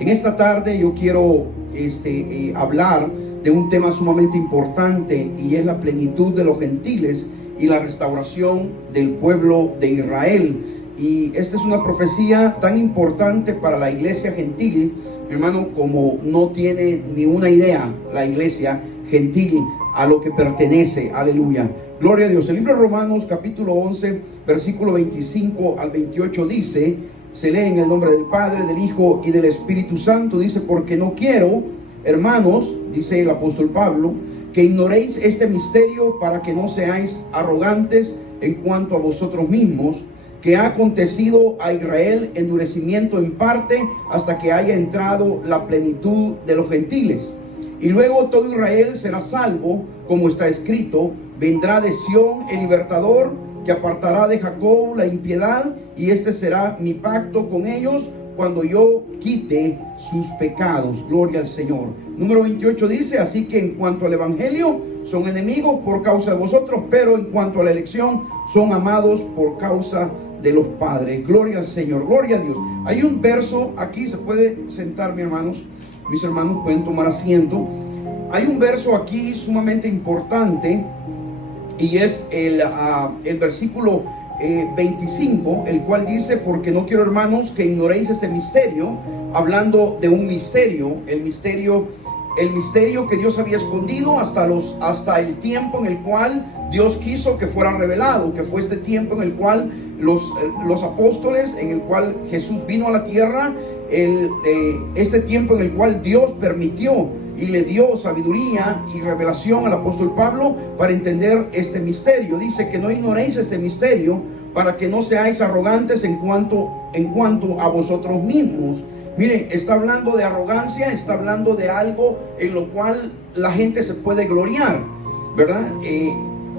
En esta tarde yo quiero hablar de un tema sumamente importante, y es la plenitud de los gentiles y la restauración del pueblo de Israel. Y esta es una profecía tan importante para la iglesia gentil, hermano, como no tiene ni una idea la iglesia gentil a lo que pertenece. Aleluya, gloria a Dios. El libro de Romanos capítulo 11 versículo 25 al 28 dice, se lee en el nombre del Padre, del Hijo y del Espíritu Santo. Dice: porque no quiero, hermanos, dice el apóstol Pablo, que ignoréis este misterio, para que no seáis arrogantes en cuanto a vosotros mismos, que ha acontecido a Israel endurecimiento en parte, hasta que haya entrado la plenitud de los gentiles. Y luego todo Israel será salvo, como está escrito: vendrá de Sión el libertador, que apartará de Jacob la impiedad, y este será mi pacto con ellos, cuando yo quite sus pecados. Gloria al Señor. Número 28 dice: así que en cuanto al evangelio, son enemigos por causa de vosotros, pero en cuanto a la elección, son amados por causa de los padres. Gloria al Señor, gloria a Dios. Hay un verso aquí, se puede sentar, mis hermanos pueden tomar asiento. Hay un verso aquí sumamente importante, y es el versículo 25, el cual dice: porque no quiero, hermanos, que ignoréis este misterio, hablando de un misterio, el misterio que Dios había escondido hasta el tiempo en el cual Dios quiso que fuera revelado, que fue este tiempo en el cual los apóstoles, en el cual Jesús vino a la tierra, este tiempo en el cual Dios permitió y le dio sabiduría y revelación al apóstol Pablo para entender este misterio. Dice: que no ignoréis este misterio, para que no seáis arrogantes en cuanto a vosotros mismos. Miren, está hablando de arrogancia, está hablando de algo en lo cual la gente se puede gloriar, ¿verdad?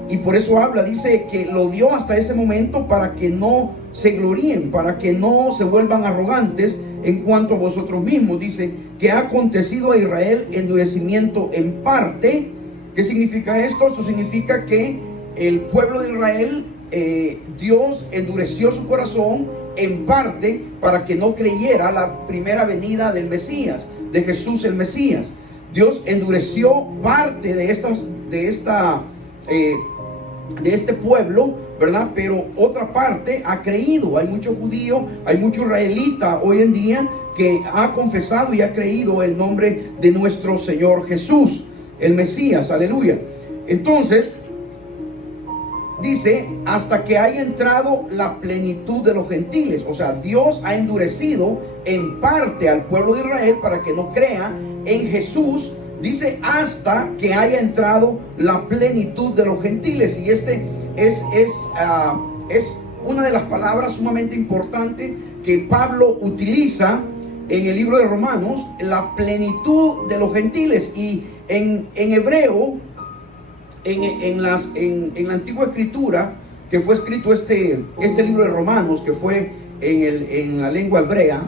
Y por eso habla, dice que lo dio hasta ese momento para que no se gloríen, para que no se vuelvan arrogantes en cuanto a vosotros mismos. Dice que ha acontecido a Israel endurecimiento en parte. ¿Qué significa esto? Esto significa que el pueblo de Israel, Dios endureció su corazón en parte para que no creyera la primera venida del Mesías, de Jesús el Mesías. Dios endureció parte de este pueblo, ¿verdad? Pero otra parte ha creído. Hay mucho judío, hay mucho israelita hoy en día que ha confesado y ha creído el nombre de nuestro Señor Jesús, el Mesías. Aleluya. Entonces dice: hasta que haya entrado la plenitud de los gentiles. O sea, Dios ha endurecido en parte al pueblo de Israel para que no crea en Jesús. Dice: hasta que haya entrado la plenitud de los gentiles. Y este es una de las palabras sumamente importantes que Pablo utiliza en el libro de Romanos, la plenitud de los gentiles. Y en hebreo, en la antigua escritura, que fue escrito este libro de Romanos, que fue en la lengua hebrea,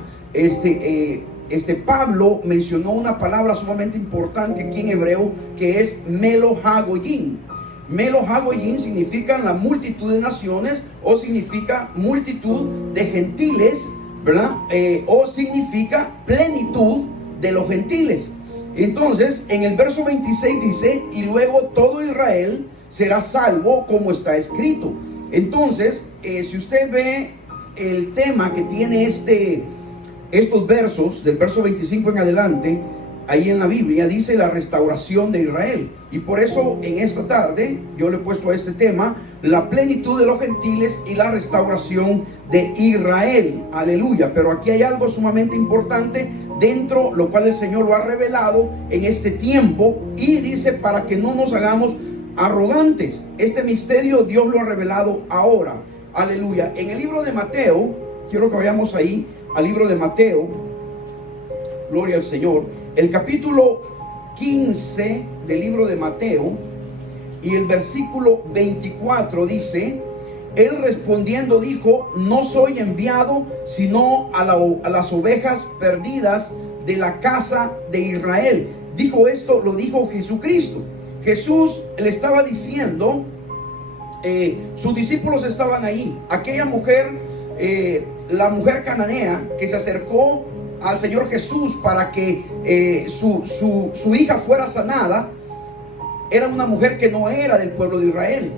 Pablo mencionó una palabra sumamente importante aquí en hebreo, que es Melo Hagoyin. Melo Hagoyin significa la multitud de naciones, o significa multitud de gentiles, ¿verdad? O significa plenitud de los gentiles. Entonces, en el verso 26 dice: y luego todo Israel será salvo, como está escrito. Entonces, si usted ve el tema que tiene estos versos, del verso 25 en adelante, ahí en la Biblia, dice la restauración de Israel. Y por eso en esta tarde yo le he puesto a este tema: la plenitud de los gentiles y la restauración de Israel. Aleluya. Pero aquí hay algo sumamente importante dentro, lo cual el Señor lo ha revelado en este tiempo, y dice: para que no nos hagamos arrogantes. Este misterio Dios lo ha revelado ahora. Aleluya. En el libro de Mateo, quiero que vayamos ahí al libro de Mateo, gloria al Señor, el capítulo 15 del libro de Mateo, y el versículo 24 dice: él respondiendo dijo: no soy enviado sino a las ovejas perdidas de la casa de Israel. Dijo esto, lo dijo Jesucristo. Jesús le estaba diciendo, sus discípulos estaban ahí. Aquella mujer, la mujer cananea que se acercó al Señor Jesús para que su hija fuera sanada, era una mujer que no era del pueblo de Israel.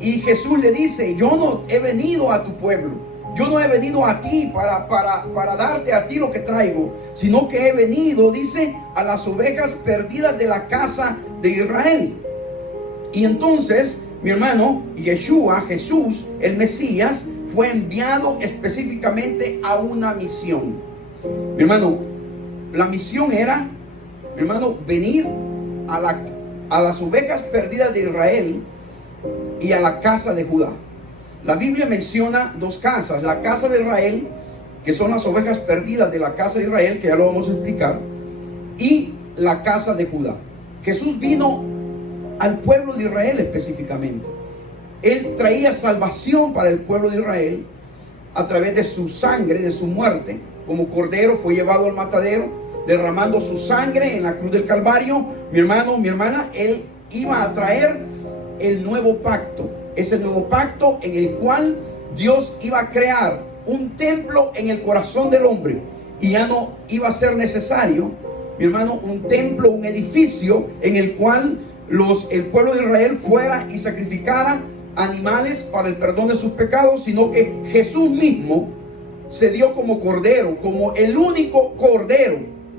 Y Jesús le dice: yo no he venido a tu pueblo, yo no he venido a ti para darte a ti lo que traigo, sino que he venido, dice, a las ovejas perdidas de la casa de Israel. Y entonces, mi hermano, Yeshua, Jesús, el Mesías, fue enviado específicamente a una misión. Mi hermano, la misión era, mi hermano, venir a las ovejas perdidas de Israel y a la casa de Judá. La Biblia menciona dos casas: la casa de Israel, que son las ovejas perdidas de la casa de Israel, que ya lo vamos a explicar, y la casa de Judá. Jesús vino al pueblo de Israel específicamente. Él traía salvación para el pueblo de Israel a través de su sangre, de su muerte. Como cordero fue llevado al matadero, derramando su sangre en la cruz del Calvario. Mi hermano, mi hermana, Él iba a traer el nuevo pacto. Es el nuevo pacto en el cual Dios iba a crear un templo en el corazón del hombre. Y ya no iba a ser necesario, mi hermano, un templo, un edificio en el cual el pueblo de Israel fuera y sacrificara animales para el perdón de sus pecados, sino que Jesús mismo se dio como cordero, como el único cordero.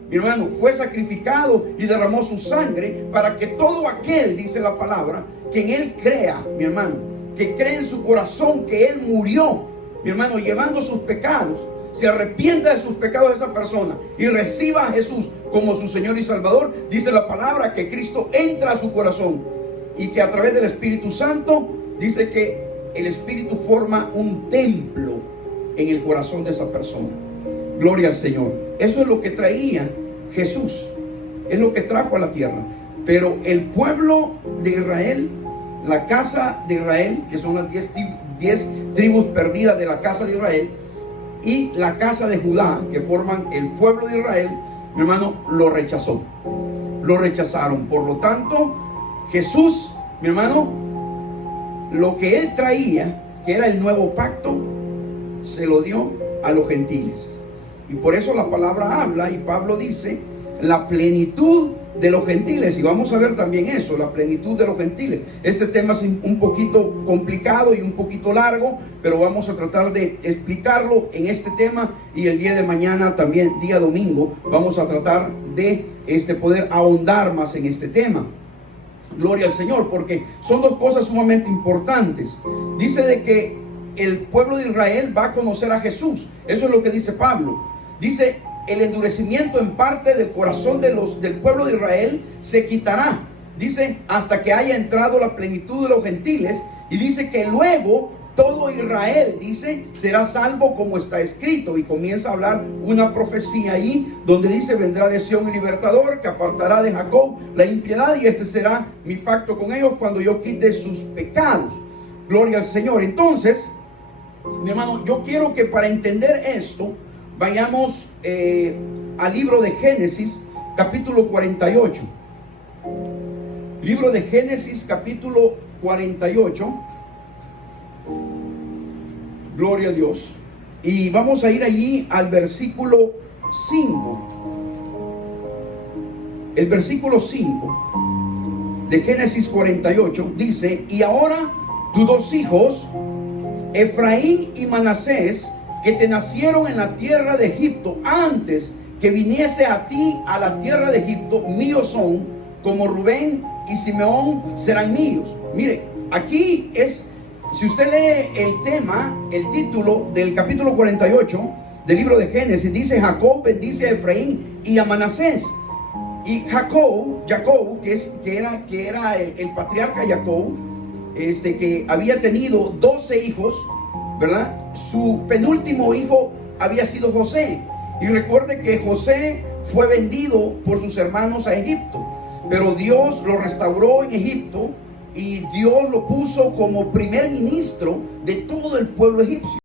Mi hermano, fue sacrificado y derramó su sangre para que todo aquel, dice la palabra, que en Él crea, mi hermano, que cree en su corazón que Él murió, mi hermano, llevando sus pecados, se arrepienta de sus pecados esa persona y reciba a Jesús como su Señor y Salvador. Dice la palabra que Cristo entra a su corazón y que a través del Espíritu Santo, dice que el Espíritu forma un templo en el corazón de esa persona. Gloria al Señor. Eso es lo que traía Jesús, es lo que trajo a la tierra. Pero el pueblo de Israel, la casa de Israel, que son las 10 tribus perdidas de la casa de Israel, y la casa de Judá, que forman el pueblo de Israel, mi hermano, lo rechazó. Lo rechazaron. Por lo tanto, Jesús, mi hermano, lo que Él traía, que era el nuevo pacto, se lo dio a los gentiles. Y por eso la palabra habla, y Pablo dice, la plenitud de los gentiles. Y vamos a ver también eso, la plenitud de los gentiles. Este tema es un poquito complicado y un poquito largo, pero vamos a tratar de explicarlo en este tema. Y el día de mañana, también día domingo, vamos a tratar de poder ahondar más en este tema. Gloria al Señor, porque son dos cosas sumamente importantes. Dice de que el pueblo de Israel va a conocer a Jesús. Eso es lo que dice Pablo. Dice: el endurecimiento en parte del corazón del pueblo de Israel se quitará. Dice: hasta que haya entrado la plenitud de los gentiles. Y dice que luego todo Israel, dice, será salvo, como está escrito. Y comienza a hablar una profecía ahí donde dice: vendrá de Sión el libertador, que apartará de Jacob la impiedad, y este será mi pacto con ellos cuando yo quite sus pecados. Gloria al Señor. Entonces, mi hermano, yo quiero que para entender esto vayamos al libro de Génesis, capítulo 48. Libro de Génesis, capítulo 48. Gloria a Dios. Y vamos a ir allí al versículo 5. El versículo 5 de Génesis 48 dice: y ahora tus dos hijos, Efraín y Manasés, que te nacieron en la tierra de Egipto, antes que viniese a ti a la tierra de Egipto, míos son, como Rubén y Simeón serán míos. Mire, aquí es, si usted lee el tema, el título del capítulo 48 del libro de Génesis, dice: Jacob bendice a Efraín y a Manasés. Y Jacob, que era el patriarca Jacob, que había tenido 12 hijos, ¿verdad? Su penúltimo hijo había sido José. Y recuerde que José fue vendido por sus hermanos a Egipto, pero Dios lo restauró en Egipto y Dios lo puso como primer ministro de todo el pueblo egipcio.